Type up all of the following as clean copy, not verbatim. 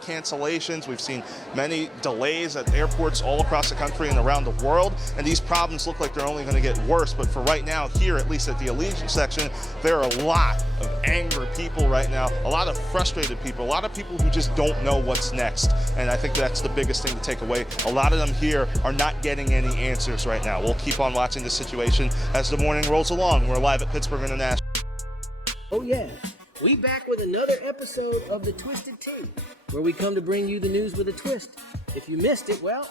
Cancellations. We've seen many delays at airports all across the country and around the world, and these problems look like they're only going to get worse. But for right now, here, at least at the Allegiant section, there are a lot of angry people right now, a lot of frustrated people, a lot of people who just don't know what's next. And I think that's the biggest thing to take away. A lot of them here are not getting any answers right now. We'll keep on watching the situation as the morning rolls along. We're live at Pittsburgh International. Oh yeah, we back with another episode of The Twisted Tea, where we come to bring you the news with a twist. If you missed it, well,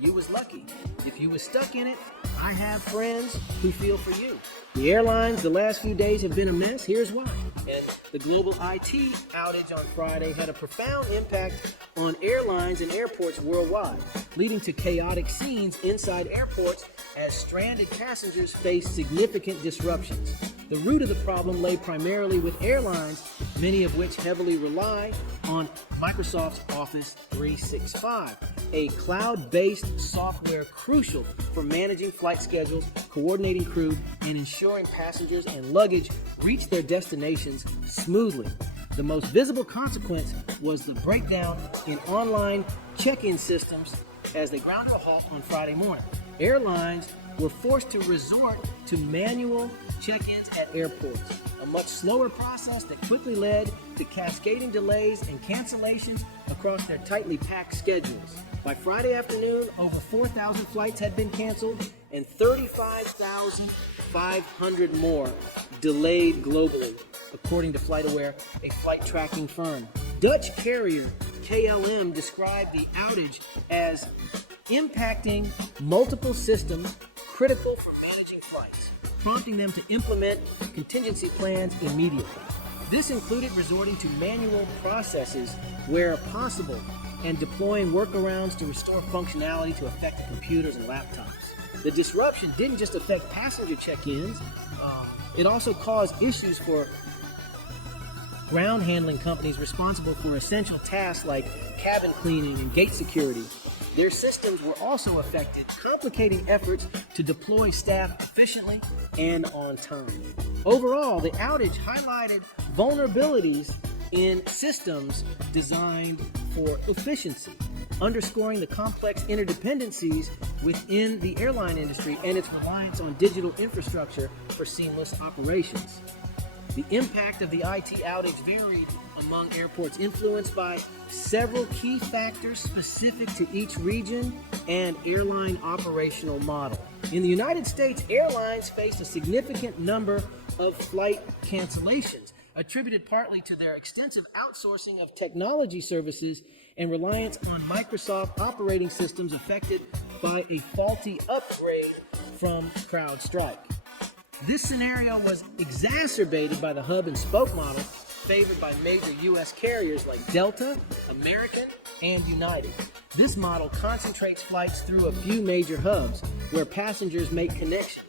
you was lucky. If you was stuck in it, I have friends who feel for you. The airlines the last few days have been a mess. Here's why. And the global IT outage on Friday had a profound impact on airlines and airports worldwide, leading to chaotic scenes inside airports as stranded passengers face significant disruptions. The root of the problem lay primarily with airlines, many of which heavily rely on Microsoft's Office 365, a cloud-based software crucial for managing flight schedules, coordinating crew, and ensuring passengers and luggage reach their destinations smoothly. The most visible consequence was the breakdown in online check-in systems as they ground to a halt on Friday morning. Airlines were forced to resort to manual check-ins at airports, a much slower process that quickly led to cascading delays and cancellations across their tightly packed schedules. By Friday afternoon, over 4,000 flights had been canceled and 35,500 more delayed globally, according to FlightAware, a flight tracking firm. Dutch carrier KLM described the outage as impacting multiple systems critical for managing flights, prompting them to implement contingency plans immediately. This included resorting to manual processes where possible and deploying workarounds to restore functionality to affected computers and laptops. The disruption didn't just affect passenger check-ins, it also caused issues for ground handling companies responsible for essential tasks like cabin cleaning and gate security. Their systems were also affected, complicating efforts to deploy staff efficiently and on time. Overall, the outage highlighted vulnerabilities in systems designed for efficiency, underscoring the complex interdependencies within the airline industry and its reliance on digital infrastructure for seamless operations. The impact of the IT outage varied among airports, influenced by several key factors specific to each region and airline operational model. In the United States, airlines faced a significant number of flight cancellations, attributed partly to their extensive outsourcing of technology services and reliance on Microsoft operating systems affected by a faulty upgrade from Crowdstrike. This scenario was exacerbated by the hub and spoke model favored by major U.S. carriers like Delta, American, and United. This model concentrates flights through a few major hubs where passengers make connections.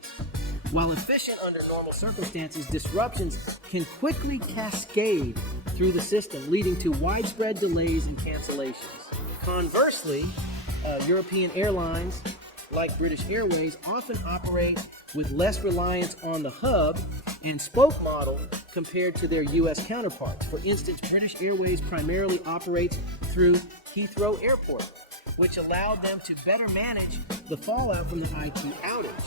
While efficient under normal circumstances, disruptions can quickly cascade through the system, leading to widespread delays and cancellations. Conversely, European airlines like British Airways often operate with less reliance on the hub and spoke model compared to their U.S. counterparts. For instance, British Airways primarily operates through Heathrow Airport, which allowed them to better manage the fallout from the IT outage.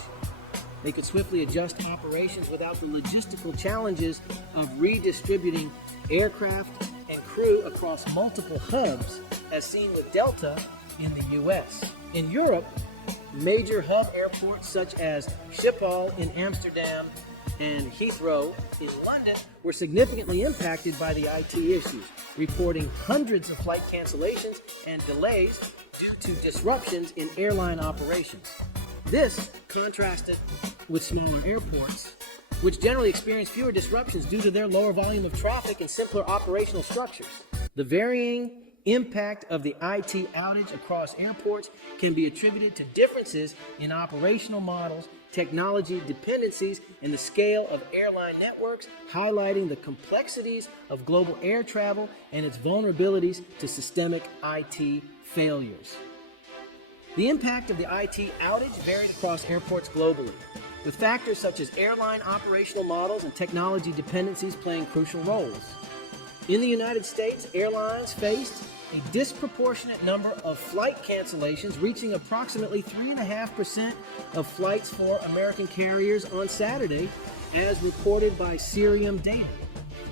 They could swiftly adjust operations without the logistical challenges of redistributing aircraft and crew across multiple hubs, as seen with Delta in the U.S. In Europe, major hub airports such as Schiphol in Amsterdam and Heathrow in London were significantly impacted by the IT issues, reporting hundreds of flight cancellations and delays due to disruptions in airline operations. This contrasted with smaller airports, which generally experience fewer disruptions due to their lower volume of traffic and simpler operational structures. The varying impact of the IT outage across airports can be attributed to differences in operational models, technology dependencies, and the scale of airline networks, highlighting the complexities of global air travel and its vulnerabilities to systemic IT failures. The impact of the IT outage varied across airports globally. with factors such as airline operational models and technology dependencies playing crucial roles. In the United States, airlines faced a disproportionate number of flight cancellations, reaching approximately 3.5% of flights for American carriers on Saturday, as reported by Cirium data.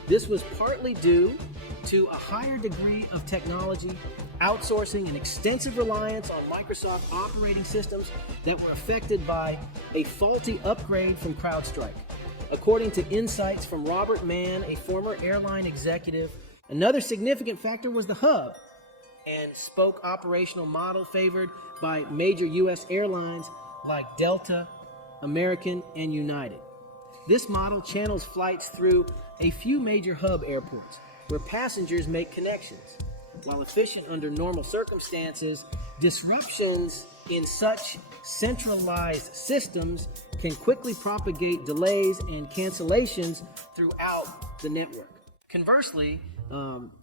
This was partly due to a higher degree of technology outsourcing and extensive reliance on Microsoft operating systems that were affected by a faulty upgrade from Crowdstrike. According to insights from Robert Mann, a former airline executive, another significant factor was the hub and spoke operational model favored by major U.S. airlines like Delta, American, and United. This model channels flights through a few major hub airports where passengers make connections. While efficient under normal circumstances, disruptions in such centralized systems can quickly propagate delays and cancellations throughout the network. Conversely,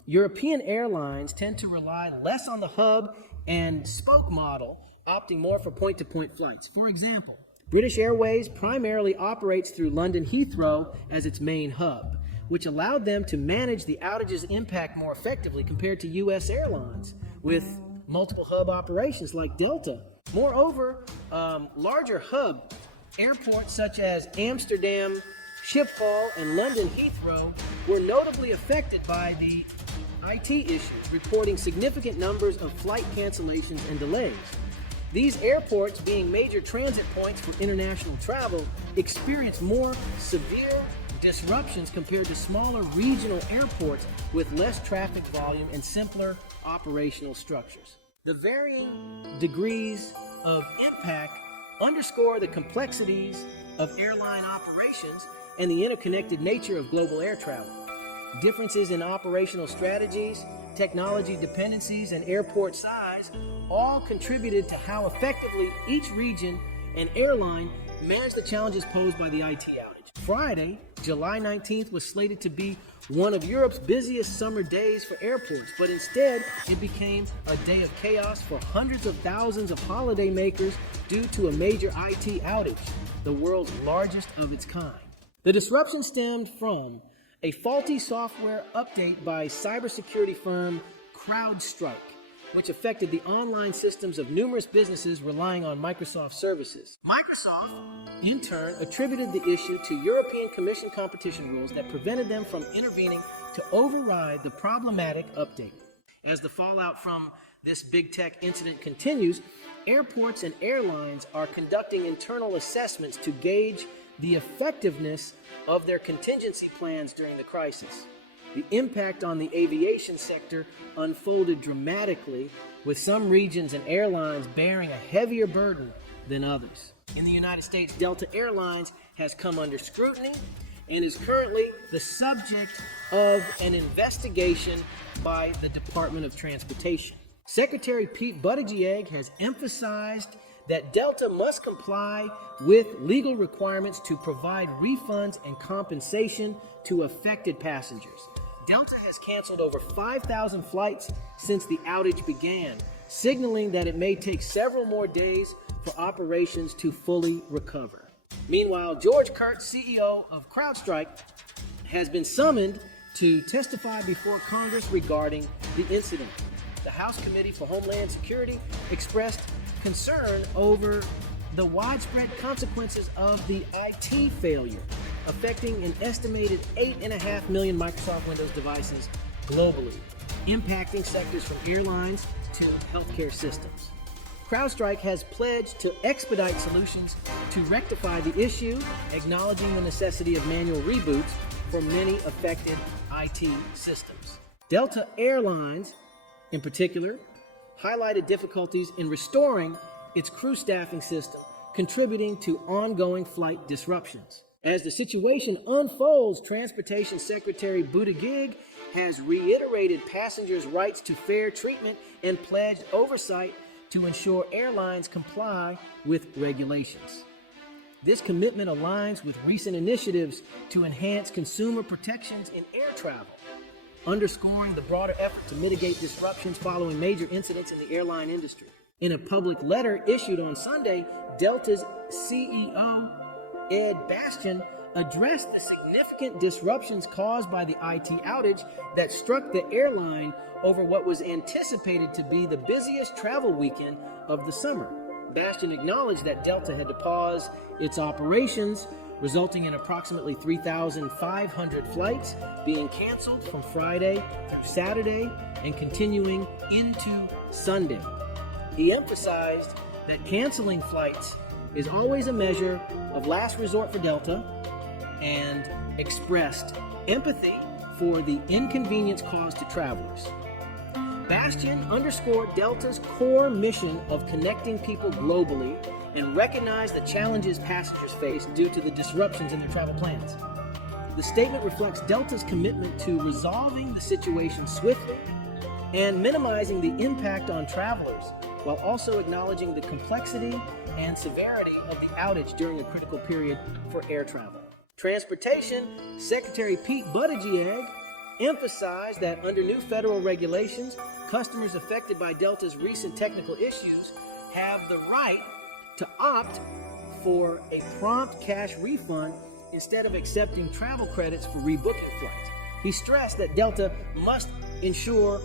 European airlines tend to rely less on the hub and spoke model, opting more for point-to-point flights. For example, British Airways primarily operates through London Heathrow as its main hub, which allowed them to manage the outage's impact more effectively compared to U.S. airlines with multiple hub operations like Delta. Moreover, larger hub airports such as Amsterdam Schiphol and London Heathrow were notably affected by the IT issues, reporting significant numbers of flight cancellations and delays. These airports, being major transit points for international travel, experienced more severe disruptions compared to smaller regional airports with less traffic volume and simpler operational structures. The varying degrees of impact underscore the complexities of airline operations and the interconnected nature of global air travel. Differences in operational strategies, technology dependencies, and airport size all contributed to how effectively each region and airline managed the challenges posed by the IT outage. Friday, July 19th, was slated to be one of Europe's busiest summer days for airports, but instead it became a day of chaos for hundreds of thousands of holidaymakers due to a major IT outage, the world's largest of its kind. The disruption stemmed from a faulty software update by cybersecurity firm Crowdstrike, which affected the online systems of numerous businesses relying on Microsoft services. Microsoft, in turn, attributed the issue to European Commission competition rules that prevented them from intervening to override the problematic update. As the fallout from this big tech incident continues, airports and airlines are conducting internal assessments to gauge the effectiveness of their contingency plans during the crisis. The impact on the aviation sector unfolded dramatically, with some regions and airlines bearing a heavier burden than others. In the United States, Delta Airlines has come under scrutiny and is currently the subject of an investigation by the Department of Transportation. Secretary Pete Buttigieg has emphasized that Delta must comply with legal requirements to provide refunds and compensation to affected passengers. Delta has canceled over 5,000 flights since the outage began, signaling that it may take several more days for operations to fully recover. Meanwhile, George Kurtz, CEO of CrowdStrike, has been summoned to testify before Congress regarding the incident. The House Committee for Homeland Security expressed concern over the widespread consequences of the IT failure, affecting an estimated 8.5 million Microsoft Windows devices globally, impacting sectors from airlines to healthcare systems. CrowdStrike has pledged to expedite solutions to rectify the issue, acknowledging the necessity of manual reboots for many affected IT systems. Delta Airlines, in particular, highlighted difficulties in restoring its crew staffing system, contributing to ongoing flight disruptions. As the situation unfolds, Transportation Secretary Buttigieg has reiterated passengers' rights to fair treatment and pledged oversight to ensure airlines comply with regulations. This commitment aligns with recent initiatives to enhance consumer protections in air travel, underscoring the broader effort to mitigate disruptions following major incidents in the airline industry. In a public letter issued on Sunday, Delta's CEO Ed Bastian addressed the significant disruptions caused by the IT outage that struck the airline over what was anticipated to be the busiest travel weekend of the summer. Bastian acknowledged that Delta had to pause its operations, resulting in approximately 3,500 flights being canceled from Friday through Saturday and continuing into Sunday. He emphasized that canceling flights is always a measure of last resort for Delta and expressed empathy for the inconvenience caused to travelers. Bastian underscored Delta's core mission of connecting people globally and recognized the challenges passengers face due to the disruptions in their travel plans. The statement reflects Delta's commitment to resolving the situation swiftly and minimizing the impact on travelers, while also acknowledging the complexity and severity of the outage during a critical period for air travel. Transportation Secretary Pete Buttigieg emphasized that under new federal regulations, customers affected by Delta's recent technical issues have the right to opt for a prompt cash refund instead of accepting travel credits for rebooking flights. He stressed that Delta must ensure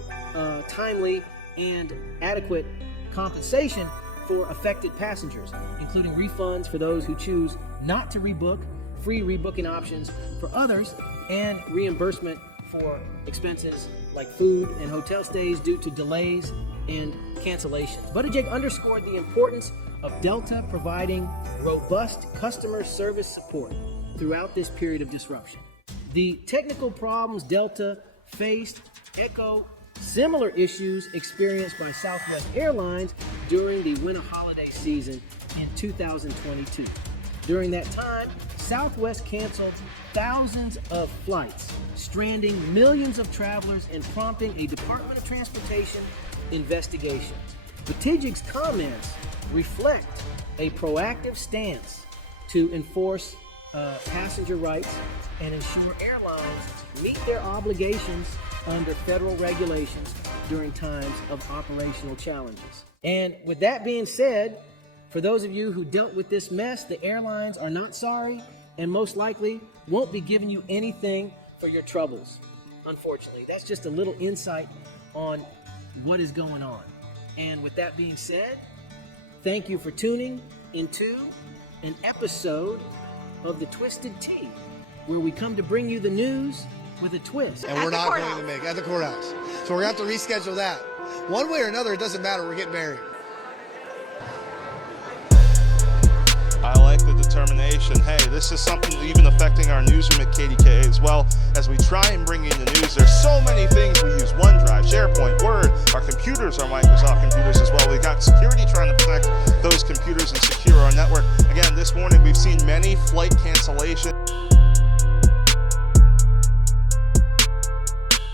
timely and adequate compensation for affected passengers, including refunds for those who choose not to rebook, free rebooking options for others, and reimbursement for expenses like food and hotel stays due to delays and cancellations. Buttigieg underscored the importance of Delta providing robust customer service support throughout this period of disruption. The technical problems Delta faced echo similar issues experienced by Southwest Airlines during the winter holiday season in 2022. During that time, Southwest canceled thousands of flights, stranding millions of travelers and prompting a Department of Transportation investigation. Buttigieg's comments reflect a proactive stance to enforce passenger rights and ensure airlines meet their obligations under federal regulations during times of operational challenges. And with that being said, for those of you who dealt with this mess, the airlines are not sorry and most likely won't be giving you anything for your troubles. Unfortunately, that's just a little insight on what is going on. And with that being said, thank you for tuning into an episode of The Twisted Tea, where we come to bring you the news with a twist. And we're not going to make it at the courthouse. So we're going to have to reschedule that. One way or another, it doesn't matter. We're getting married. I like the determination. Hey, this is something even affecting our newsroom at KDKA as well. As we try and bring in the news, there's so many things we use: OneDrive, SharePoint, Word. Our computers are Microsoft computers as well. We've got security trying to protect those computers and secure our network. Again, this morning we've seen many flight cancellations.